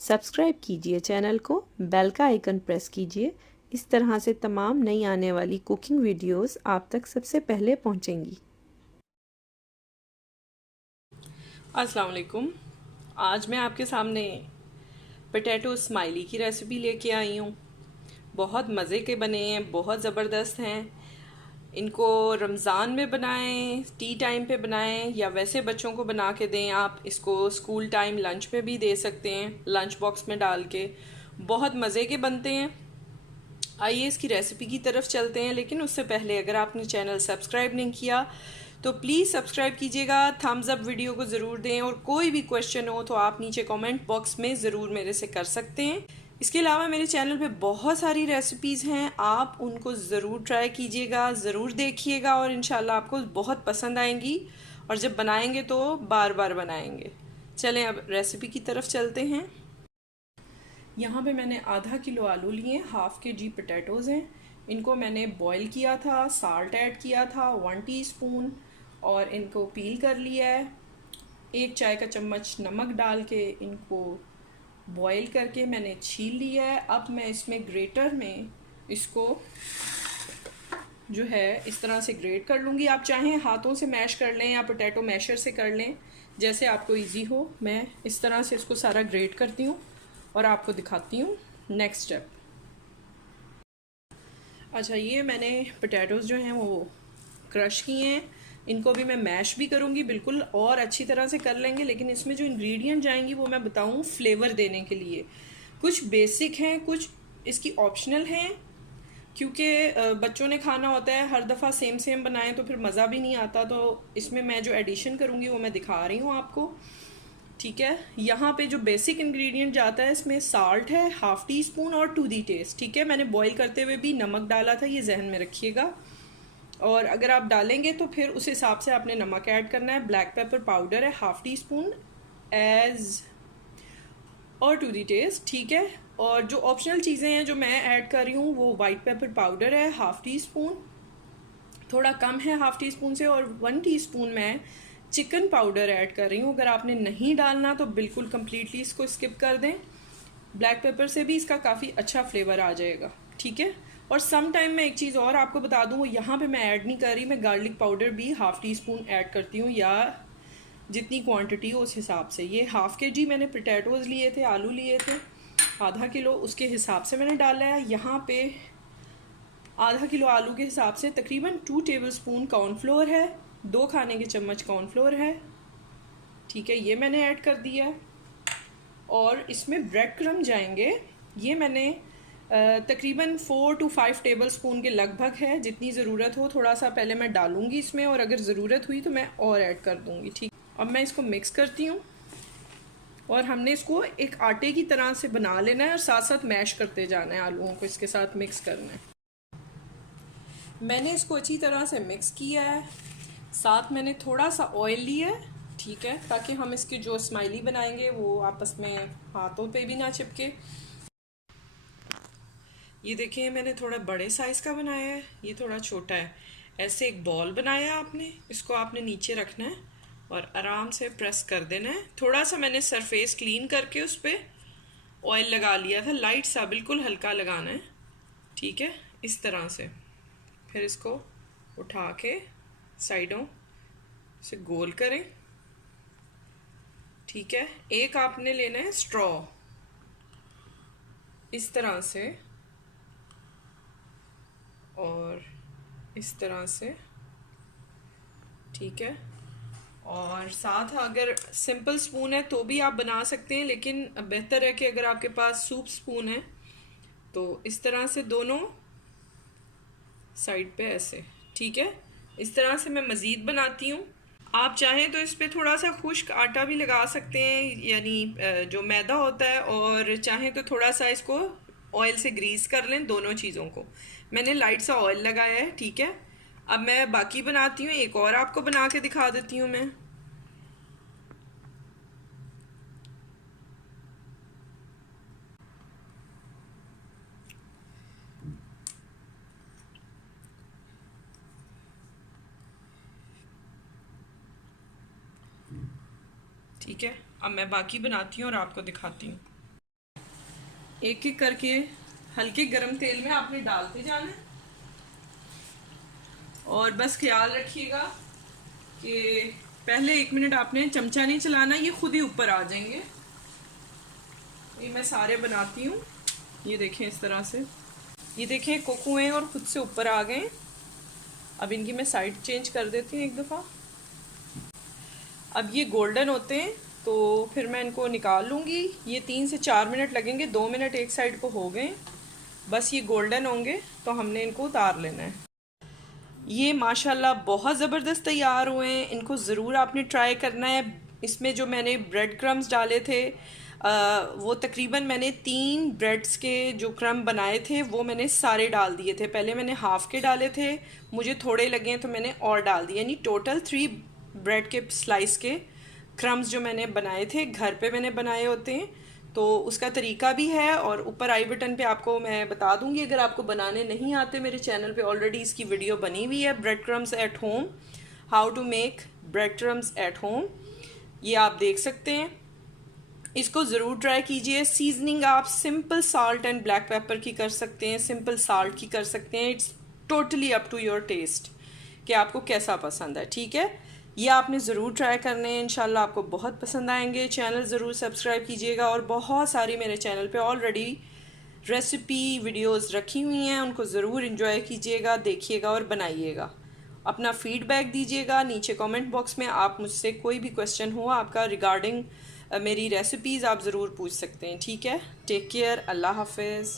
Subscribe कीजिए channel को, bell का आइकन प्रेस कीजिए। इस तरह से तमाम नई आने वाली कुकिंग वीडियोस आप तक सबसे पहले पहुंचेंगी। अस्सलाम वालेकुम। आज मैं आपके सामने पोटैटो स्माइली की रेसिपी लेके आई हूँ। बहुत मज़े के बने हैं, बहुत ज़बरदस्त हैं। इनको रमज़ान में बनाएं, टी टाइम पे बनाएं या वैसे बच्चों को बना के दें। आप इसको स्कूल टाइम लंच पे भी दे सकते हैं, लंच बॉक्स में डाल के। बहुत मज़े के बनते हैं। आइए इसकी रेसिपी की तरफ चलते हैं, लेकिन उससे पहले अगर आपने चैनल सब्सक्राइब नहीं किया तो प्लीज़ सब्सक्राइब कीजिएगा, थम्स अप वीडियो को ज़रूर दें, और कोई भी क्वेश्चन हो तो आप नीचे कमेंट बॉक्स में ज़रूर मेरे से कर सकते हैं। इसके अलावा मेरे चैनल पे बहुत सारी रेसिपीज़ हैं, आप उनको ज़रूर ट्राई कीजिएगा, ज़रूर देखिएगा और इंशाल्लाह आपको बहुत पसंद आएंगी, और जब बनाएंगे तो बार बार बनाएंगे। चलें अब रेसिपी की तरफ चलते हैं। यहाँ पे मैंने आधा किलो आलू लिए, हाफ के जी पोटैटोज़ हैं। इनको मैंने बॉईल किया था, साल्ट ऐड किया था 1 टीस्पून, और इनको पील कर लिया है। 1 चाय का चम्मच नमक डाल के इनको बॉईल करके मैंने छील लिया है। अब मैं इसमें ग्रेटर में इसको जो है इस तरह से ग्रेट कर लूँगी। आप चाहें हाथों से मैश कर लें या पोटैटो मैशर से कर लें, जैसे आपको इजी हो। मैं इस तरह से इसको सारा ग्रेट करती हूँ और आपको दिखाती हूँ नेक्स्ट स्टेप। अच्छा, ये मैंने पोटैटोज़ जो हैं वो क्रश किए हैं। इनको भी मैं मैश भी करूँगी, बिल्कुल और अच्छी तरह से कर लेंगे, लेकिन इसमें जो इंग्रेडिएंट जाएंगी वो मैं बताऊँ फ्लेवर देने के लिए। कुछ बेसिक हैं, कुछ इसकी ऑप्शनल हैं, क्योंकि बच्चों ने खाना होता है, हर दफ़ा सेम सेम बनाएं तो फिर मज़ा भी नहीं आता। तो इसमें मैं जो एडिशन करूँगी वो मैं दिखा रही हूँ आपको, ठीक है। यहाँ पे जो बेसिक इंग्रेडिएंट जाता है, इसमें साल्ट है हाफ टी स्पून और टू दी टेस्ट, ठीक है। मैंने बॉईल करते हुए भी नमक डाला था, ये जहन में रखिएगा। और अगर आप डालेंगे तो फिर उस हिसाब से आपने नमक ऐड करना है। ब्लैक पेपर पाउडर है हाफ टी स्पून एज और टू दी टेस्ट, ठीक है। और जो ऑप्शनल चीज़ें हैं जो मैं ऐड कर रही हूँ वो वाइट पेपर पाउडर है हाफ टी स्पून, थोड़ा कम है हाफ टी स्पून से, और 1 टीस्पून मैं चिकन पाउडर ऐड कर रही हूँ। अगर आपने नहीं डालना तो बिल्कुल कम्प्लीटली इसको स्किप कर दें। ब्लैक पेपर से भी इसका काफ़ी अच्छा फ्लेवर आ जाएगा, ठीक है। और सम टाइम मैं एक चीज़ और आपको बता दूँ, वो यहाँ पे मैं ऐड नहीं कर रही, मैं गार्लिक पाउडर भी हाफ टी स्पून ऐड करती हूँ, या जितनी क्वांटिटी हो उस हिसाब से। ये हाफ के जी मैंने पोटैटोज़ लिए थे, आलू लिए थे आधा किलो, उसके हिसाब से मैंने डाला है। यहाँ पे आधा किलो आलू के हिसाब से तकरीबन 2 टेबलस्पून कॉर्नफ्लोर है, 2 खाने के चम्मच कॉर्नफ्लोर है, ठीक है। ये मैंने ऐड कर दिया। और इसमें ब्रेड क्रम जाएंगे, ये मैंने तकरीबन 4 to 5 टेबलस्पून के लगभग है, जितनी ज़रूरत हो। थोड़ा सा पहले मैं डालूंगी इसमें, और अगर ज़रूरत हुई तो मैं और ऐड कर दूंगी, ठीक। अब मैं इसको मिक्स करती हूँ, और हमने इसको एक आटे की तरह से बना लेना है और साथ साथ मैश करते जाना है, आलूओं को इसके साथ मिक्स करना है। मैंने इसको अच्छी तरह से मिक्स किया है, साथ मैंने थोड़ा सा ऑयल लिया है, ठीक है, ताकि हम इसकी जो स्माइली बनाएंगे वो आपस में हाथों पे भी ना चिपके। ये देखिए, मैंने थोड़ा बड़े साइज़ का बनाया है, ये थोड़ा छोटा है। ऐसे एक बॉल बनाया आपने, इसको आपने नीचे रखना है और आराम से प्रेस कर देना है। थोड़ा सा मैंने सरफेस क्लीन करके उस पर ऑयल लगा लिया था, लाइट सा, बिल्कुल हल्का लगाना है, ठीक है, इस तरह से। फिर इसको उठा के साइडों से गोल करें, ठीक है। एक आपने लेना है स्ट्रॉ, इस तरह से, और इस तरह से, ठीक है। और साथ अगर सिंपल स्पून है तो भी आप बना सकते हैं, लेकिन बेहतर है कि अगर आपके पास सूप स्पून है तो इस तरह से दोनों साइड पे ऐसे, ठीक है। इस तरह से मैं मज़ीद बनाती हूँ। आप चाहें तो इस पर थोड़ा सा खुश्क आटा भी लगा सकते हैं, यानी जो मैदा होता है, और चाहें तो थोड़ा सा इसको ऑयल से ग्रीस कर लें, दोनों चीज़ों को। मैंने लाइट सा ऑयल लगाया है, ठीक है। अब मैं बाकी बनाती हूँ, एक और आपको बना के दिखा देती हूँ मैं। ठीक है, अब मैं बाकी बनाती हूँ और आपको दिखाती हूँ। एक एक करके हल्के गरम तेल में आपने डालते जाना है और बस ख्याल रखिएगा कि पहले 1 मिनट आपने चमचा नहीं चलाना, ये खुद ही ऊपर आ जाएंगे। ये मैं सारे बनाती हूँ, ये देखें इस तरह से, ये देखें कुक हुए हैं और खुद से ऊपर आ गए। अब इनकी मैं साइड चेंज कर देती हूँ एक दफ़ा। अब ये गोल्डन होते हैं तो फिर मैं इनको निकाल लूँगी। ये 3 से 4 मिनट लगेंगे, 2 मिनट एक साइड को हो गए, बस ये गोल्डन होंगे तो हमने इनको उतार लेना है। ये माशाल्लाह बहुत ज़बरदस्त तैयार हुए हैं, इनको ज़रूर आपने ट्राई करना है। इसमें जो मैंने ब्रेड क्रम्स डाले थे वो तकरीबन मैंने 3 ब्रेड्स के जो क्रम बनाए थे वो मैंने सारे डाल दिए थे। पहले मैंने हाफ़ के डाले थे, मुझे थोड़े लगे तो मैंने और डाल दिए, यानी टोटल 3 ब्रेड के स्लाइस के क्रम्स जो मैंने बनाए थे, घर पे मैंने बनाए होते हैं तो उसका तरीका भी है और ऊपर आई बटन पे आपको मैं बता दूंगी। अगर आपको बनाने नहीं आते, मेरे चैनल पे ऑलरेडी इसकी वीडियो बनी हुई है, bread crumbs at home, how to make bread crumbs at home, ये आप देख सकते हैं। इसको ज़रूर ट्राई कीजिए। सीजनिंग आप simple salt and black pepper की कर सकते हैं, सिंपल साल्ट की कर सकते हैं। It's totally up to your taste कि आपको कैसा पसंद है, ठीक है। ये आपने ज़रूर ट्राई करने हैं, इंशाल्लाह आपको बहुत पसंद आएंगे। चैनल ज़रूर सब्सक्राइब कीजिएगा और बहुत सारी मेरे चैनल पे ऑलरेडी रेसिपी वीडियोस रखी हुई हैं, उनको ज़रूर इंजॉय कीजिएगा, देखिएगा और बनाइएगा। अपना फीडबैक दीजिएगा नीचे कमेंट बॉक्स में। आप मुझसे कोई भी क्वेश्चन हो आपका रिगार्डिंग मेरी रेसिपीज़ आप ज़रूर पूछ सकते हैं, ठीक है। टेक केयर, अल्लाह हाफिज़।